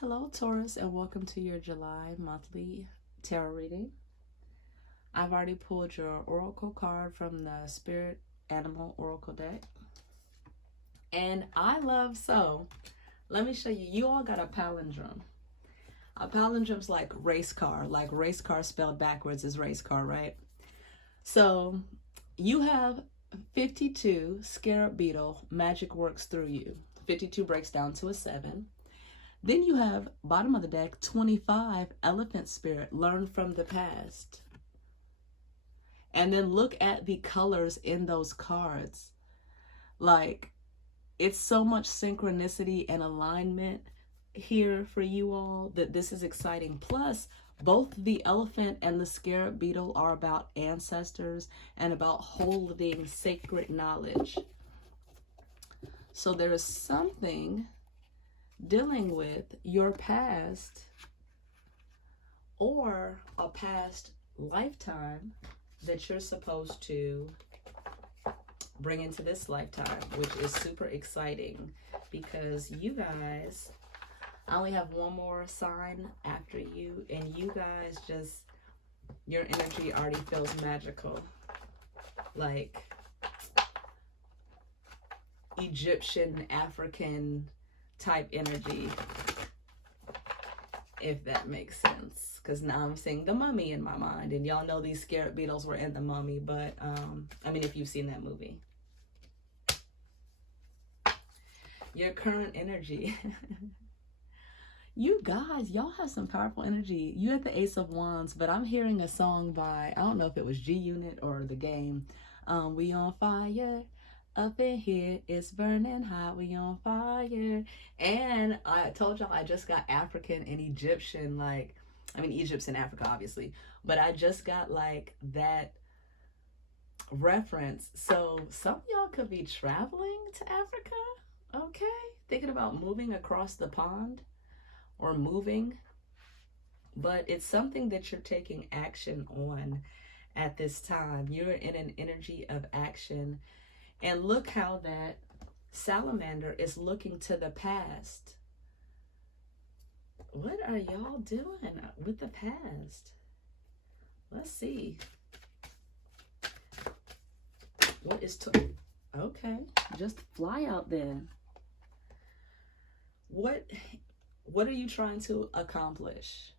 Hello, Taurus, and welcome to your July monthly tarot reading. I've already pulled your oracle card from the Spirit Animal Oracle deck. And let me show you. You all got a palindrome. A palindrome's like race car spelled backwards is race car, right? So you have 52 scarab beetle magic works through you. 52 breaks down to a 7. Then you have, bottom of the deck, 25 elephant spirit, learn from the past. And then look at the colors in those cards. Like, it's so much synchronicity and alignment here for you all that this is exciting. Plus, both the elephant and the scarab beetle are about ancestors and about holding sacred knowledge. So there is something dealing with your past or a past lifetime that you're supposed to bring into this lifetime, which is super exciting because you guys, I only have one more sign after you, and you guys just, your energy already feels magical, like Egyptian, African type energy, if that makes sense, because now I'm seeing the mummy in my mind, and y'all know these scarab beetles were in the mummy, but I mean, if you've seen that movie. Your current energy. You guys, y'all have some powerful energy. You had the Ace of Wands, but I'm hearing a song by, I don't know if it was G Unit or the game. We on fire. Up in here, it's burning hot, we on fire. And I told y'all I just got African and Egyptian, like, I mean, Egypt's in Africa, obviously, but I just got, like, that reference. So some of y'all could be traveling to Africa, okay? Thinking about moving across the pond or moving. But it's something that you're taking action on at this time. You're in an energy of action. And look how that salamander is looking to the past. What are y'all doing with the past? Let's see. What is okay, just fly out then. What are you trying to accomplish?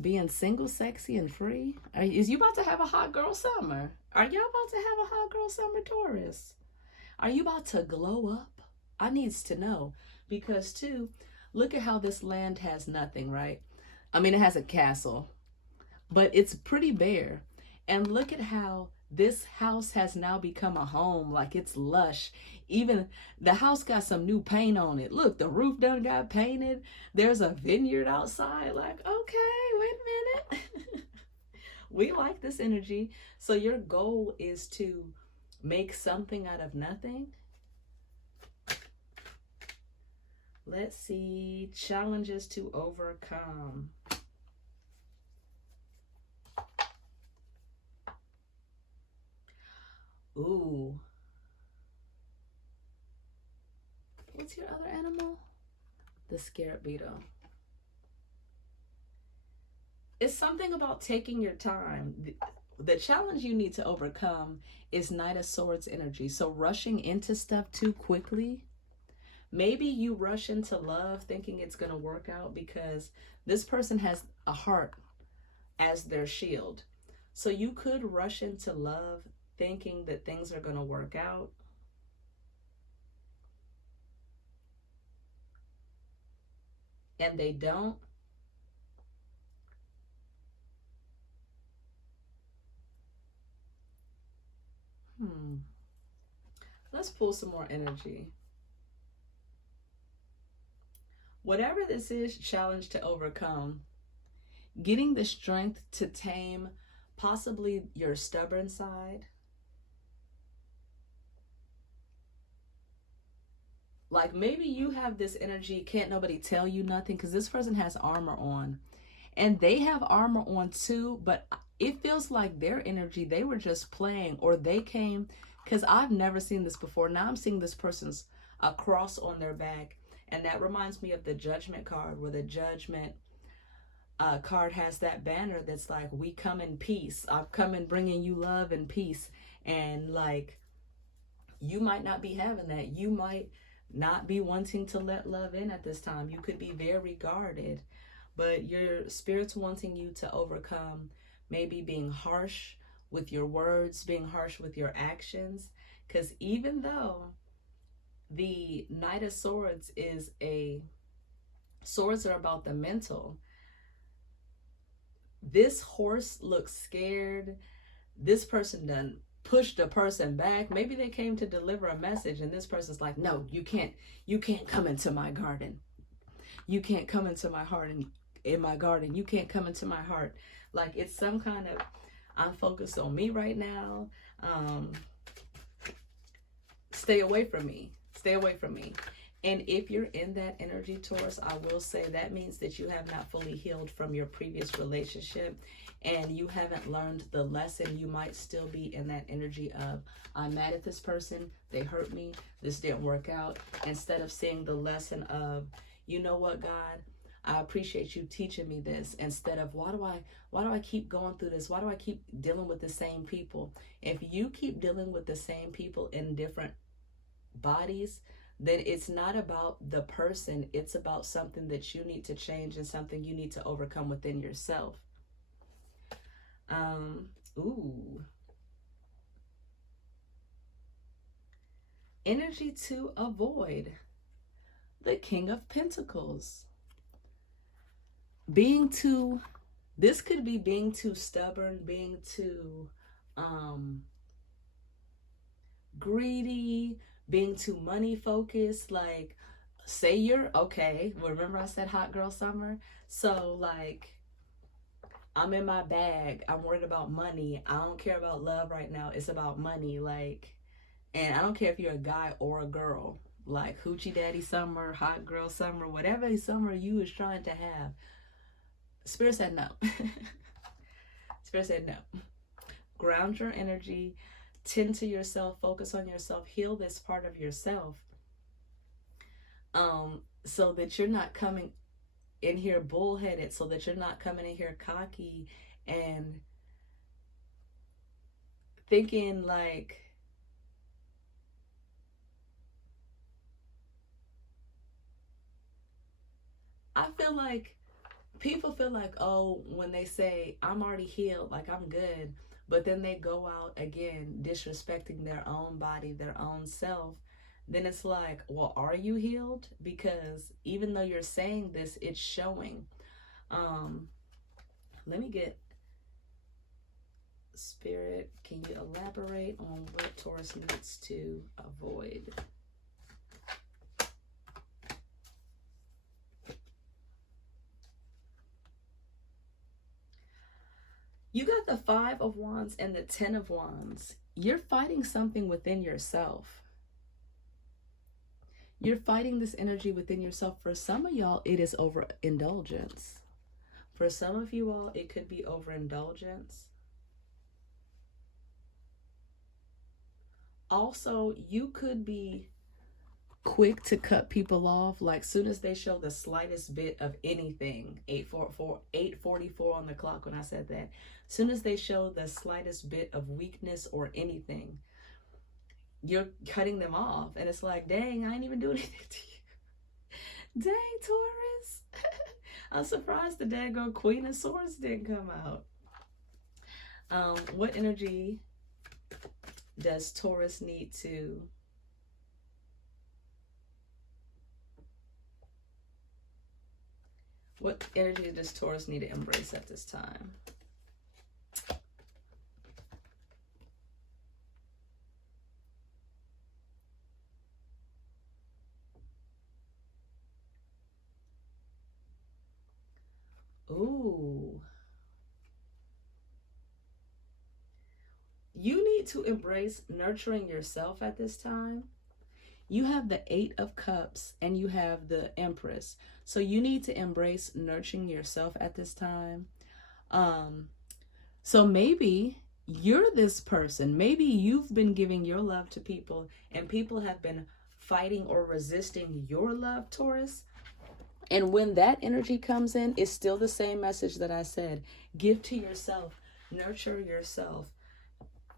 Being single, sexy, and free? Is you about to have a hot girl summer? Are y'all about to have a hot girl summer, Taurus? Are you about to glow up? I needs to know. Because, too, look at how this land has nothing, right? I mean, it has a castle, but it's pretty bare. And look at how this house has now become a home, like it's lush. Even the house got some new paint on it. Look, the roof done got painted. There's a vineyard outside. Like, okay, wait a minute. We like this energy. So your goal is to make something out of nothing. Let's see. Challenges to overcome. Ooh. What's your other animal? The scarab beetle. It's something about taking your time. The challenge you need to overcome is Knight of Swords energy. So rushing into stuff too quickly. Maybe you rush into love thinking it's going to work out because this person has a heart as their shield. So you could rush into love thinking that things are going to work out. And they don't. Let's pull some more energy. Whatever this is, challenge to overcome. Getting the strength to tame possibly your stubborn side. Like maybe you have this energy, can't nobody tell you nothing, because this person has armor on. And they have armor on too, but it feels like their energy, they were just playing, or they came, because I've never seen this before. Now I'm seeing this person's a cross on their back, And that reminds me of the Judgment card, where the Judgment card has that banner that's like, we come in peace. I've come in bringing you love and peace. And like, you might not be having that. You might not be wanting to let love in at this time. You could be very guarded, but your spirit's wanting you to overcome maybe being harsh with your words, being harsh with your actions. Because even though the Knight of Swords is swords are about the mental, this horse looks scared. This person done pushed a person back. Maybe they came to deliver a message, and this person's like, no, you can't come into my garden. You can't come into my heart and in my garden. You can't come into my heart. Like, it's some kind of, I'm focused on me right now. Stay away from me. Stay away from me. And if you're in that energy, Taurus, I will say that means that you have not fully healed from your previous relationship, and you haven't learned the lesson. You might still be in that energy of, I'm mad at this person, they hurt me, this didn't work out, instead of seeing the lesson of, you know what, God, I appreciate you teaching me this, instead of, why do I keep going through this? Why do I keep dealing with the same people? If you keep dealing with the same people in different bodies, then it's not about the person, it's about something that you need to change and something you need to overcome within yourself. Energy to avoid. The King of Pentacles. This could be being too stubborn, being too greedy, being too money focused. Like, say you're okay, remember I said hot girl summer? So like, I'm in my bag, I'm worried about money, I don't care about love right now, it's about money. Like, and I don't care if you're a guy or a girl, like hoochie daddy summer, hot girl summer, whatever summer you is trying to have, Spirit said no. Spirit said no. Ground your energy, tend to yourself, focus on yourself, heal this part of yourself, so that you're not coming in here bullheaded, so that you're not coming in here cocky and thinking like, I feel like people feel like, oh, when they say I'm already healed, like I'm good, but then they go out again disrespecting their own body, their own self, then it's like, well, are you healed? Because even though you're saying this, it's showing. Let me get Spirit, can you elaborate on what Taurus needs to avoid? You got the 5 of Wands and the 10 of Wands. You're fighting something within yourself. You're fighting this energy within yourself. For some of y'all, it is overindulgence. For some of you all, it could be overindulgence. Also, you could be quick to cut people off, like soon as they show the slightest bit of anything. 8:44 on the clock when I said that. Soon as they show the slightest bit of weakness or anything, you're cutting them off, and it's like, dang, I ain't even doing anything to you. Dang, Taurus. I'm surprised the daggone Queen of Swords didn't come out. What energy does Taurus need to What energy does Taurus need to embrace at this time? Ooh. You need to embrace nurturing yourself at this time. You have the 8 of Cups and you have the Empress. So you need to embrace nurturing yourself at this time. So maybe you're this person. Maybe you've been giving your love to people and people have been fighting or resisting your love, Taurus. And when that energy comes in, it's still the same message that I said. Give to yourself. Nurture yourself.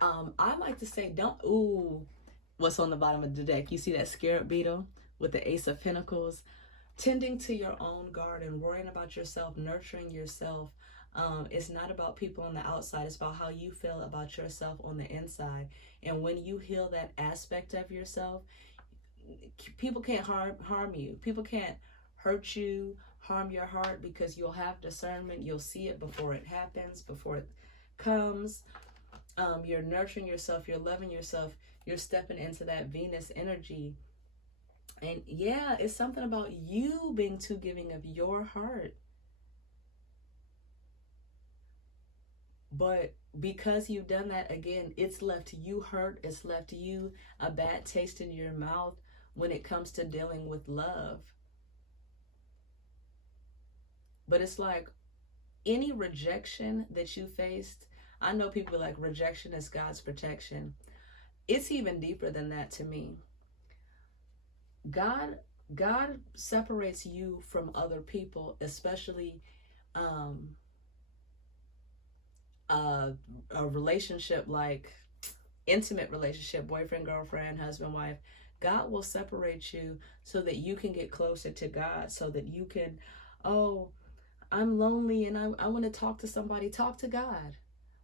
I like to say, what's on the bottom of the deck? You see that scarab beetle with the Ace of Pentacles? Tending to your own garden, worrying about yourself, nurturing yourself. It's not about people on the outside. It's about how you feel about yourself on the inside. And when you heal that aspect of yourself, people can't harm you. People can't hurt you, harm your heart, because you'll have discernment. You'll see it before it happens, before it comes. You're nurturing yourself. You're loving yourself. You're stepping into that Venus energy. And yeah, it's something about you being too giving of your heart. But because you've done that, again, it's left you hurt. It's left you a bad taste in your mouth when it comes to dealing with love. But it's like any rejection that you faced, I know people are like, rejection is God's protection. It's even deeper than that to me. God separates you from other people, especially a relationship, like intimate relationship, boyfriend, girlfriend, husband, wife. God will separate you so that you can get closer to God, so that you can, I'm lonely and I want to talk to somebody. Talk to God.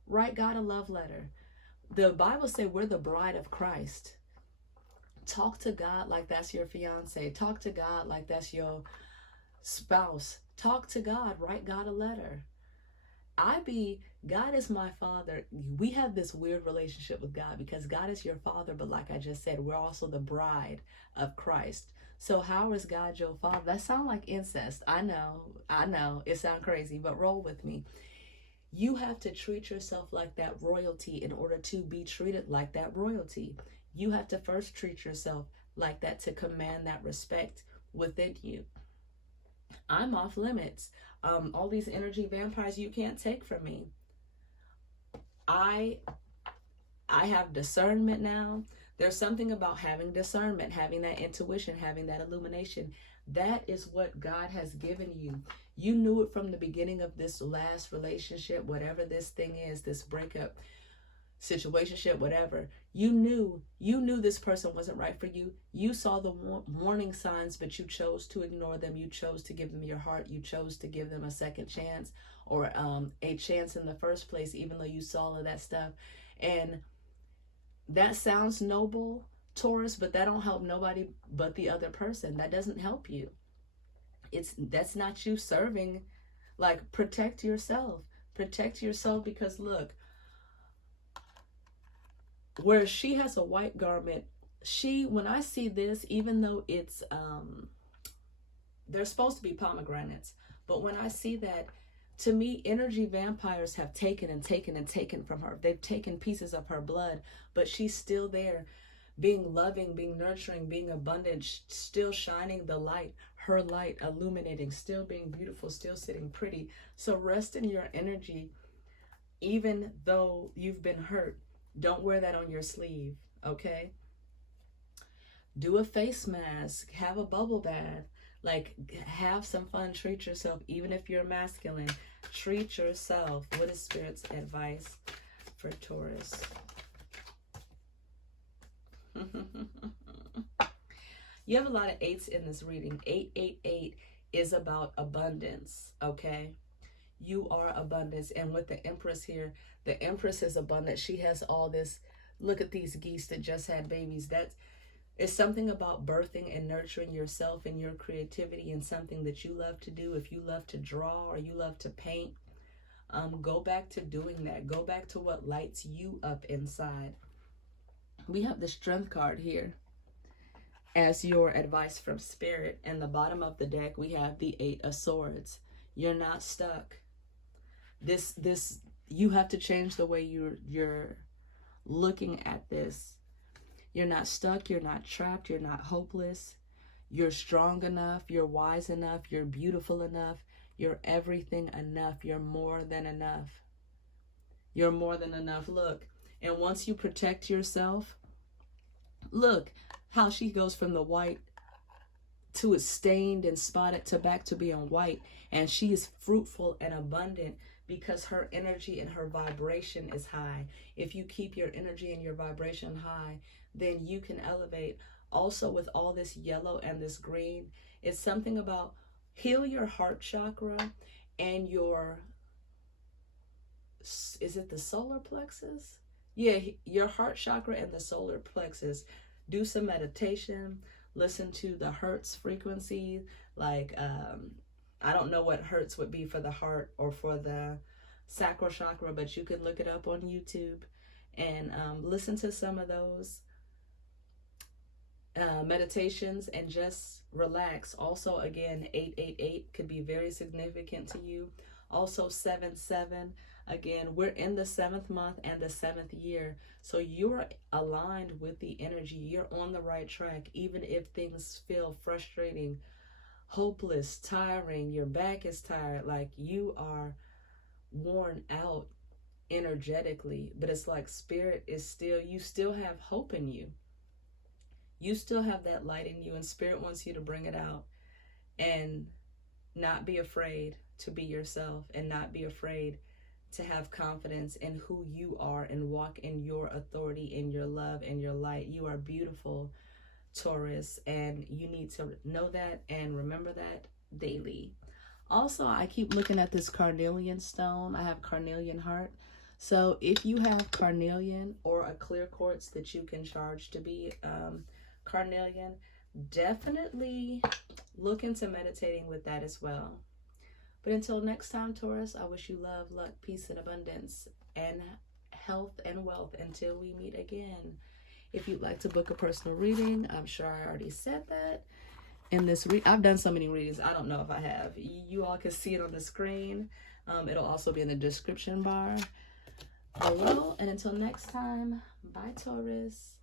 Write God a love letter. The Bible says we're the bride of Christ. Talk to God like that's your fiance. Talk to God like that's your spouse. Talk to God. Write God a letter. God is my father. We have this weird relationship with God because God is your father, but like I just said, we're also the bride of Christ. So how is God your father? That sounds like incest. I know. It sounds crazy, but roll with me. You have to treat yourself like that royalty in order to be treated like that royalty. You have to first treat yourself like that to command that respect within you. I'm off limits. All these energy vampires you can't take from me. I have discernment now. There's something about having discernment, having that intuition, having that illumination. That is what God has given you. You knew it from the beginning of this last relationship, whatever this thing is, this breakup, situationship, whatever. You knew this person wasn't right for you. You saw the warning signs, but you chose to ignore them. You chose to give them your heart. You chose to give them a second chance, or a chance in the first place, even though you saw all of that stuff. And that sounds noble, Taurus, but that don't help nobody but the other person. That doesn't help you. That's not you serving. Like, protect yourself. Protect yourself, because look, where she has a white garment, when I see this, even though it's they're supposed to be pomegranates, but when I see that, to me, energy vampires have taken and taken and taken from her. They've taken pieces of her blood, but she's still there, being loving, being nurturing, being abundant, still shining the light, her light illuminating, still being beautiful, still sitting pretty. So rest in your energy, even though you've been hurt. Don't wear that on your sleeve, okay? Do a face mask, have a bubble bath, like have some fun, treat yourself, even if you're masculine. Treat yourself. What is Spirit's advice for Taurus? You have a lot of eights in this reading. 888 is about abundance, okay? You are abundance. And with the Empress here, the Empress is abundant. She has all this. Look at these geese that just had babies. That is something about birthing and nurturing yourself and your creativity, and something that you love to do. If you love to draw or you love to paint, go back to doing that. Go back to what lights you up inside. We have the Strength card here as your advice from Spirit. And the bottom of the deck, we have the 8 of Swords. You're not stuck. You have to change the way you're looking at this. You're not stuck. You're not trapped. You're not hopeless. You're strong enough. You're wise enough. You're beautiful enough. You're everything enough. You're more than enough. You're more than enough. Look, and once you protect yourself, Look how she goes from the white to it's stained and spotted to back to being white. And she is fruitful and abundant because her energy and her vibration is high. If you keep your energy and your vibration high, then you can elevate. Also, with all this yellow and this green, it's something about heal your heart chakra and your, is it the solar plexus? Yeah, your heart chakra and the solar plexus. Do some meditation, listen to the hertz frequency. Like, I don't know what hertz would be for the heart or for the sacral chakra, but you can look it up on YouTube and listen to some of those meditations and just relax. Also, again, 888 could be very significant to you. Also, 77. Again, we're in the 7th month and the 7th year. So you're aligned with the energy. You're on the right track. Even if things feel frustrating, hopeless, tiring, your back is tired, like you are worn out energetically, but it's like spirit is still, you still have hope in you. You still have that light in you, and spirit wants you to bring it out and not be afraid to be yourself, and not be afraid to have confidence in who you are and walk in your authority, in your love, and your light. You are beautiful, Taurus, and you need to know that and remember that daily. Also, I keep looking at this carnelian stone. I have carnelian heart. So if you have carnelian or a clear quartz that you can charge to be carnelian, definitely look into meditating with that as well. But until next time, Taurus, I wish you love, luck, peace, and abundance, and health and wealth until we meet again. If you'd like to book a personal reading, I'm sure I already said that. In this I've done so many readings, I don't know if I have. You all can see it on the screen. It'll also be in the description bar below. And until next time, bye, Taurus.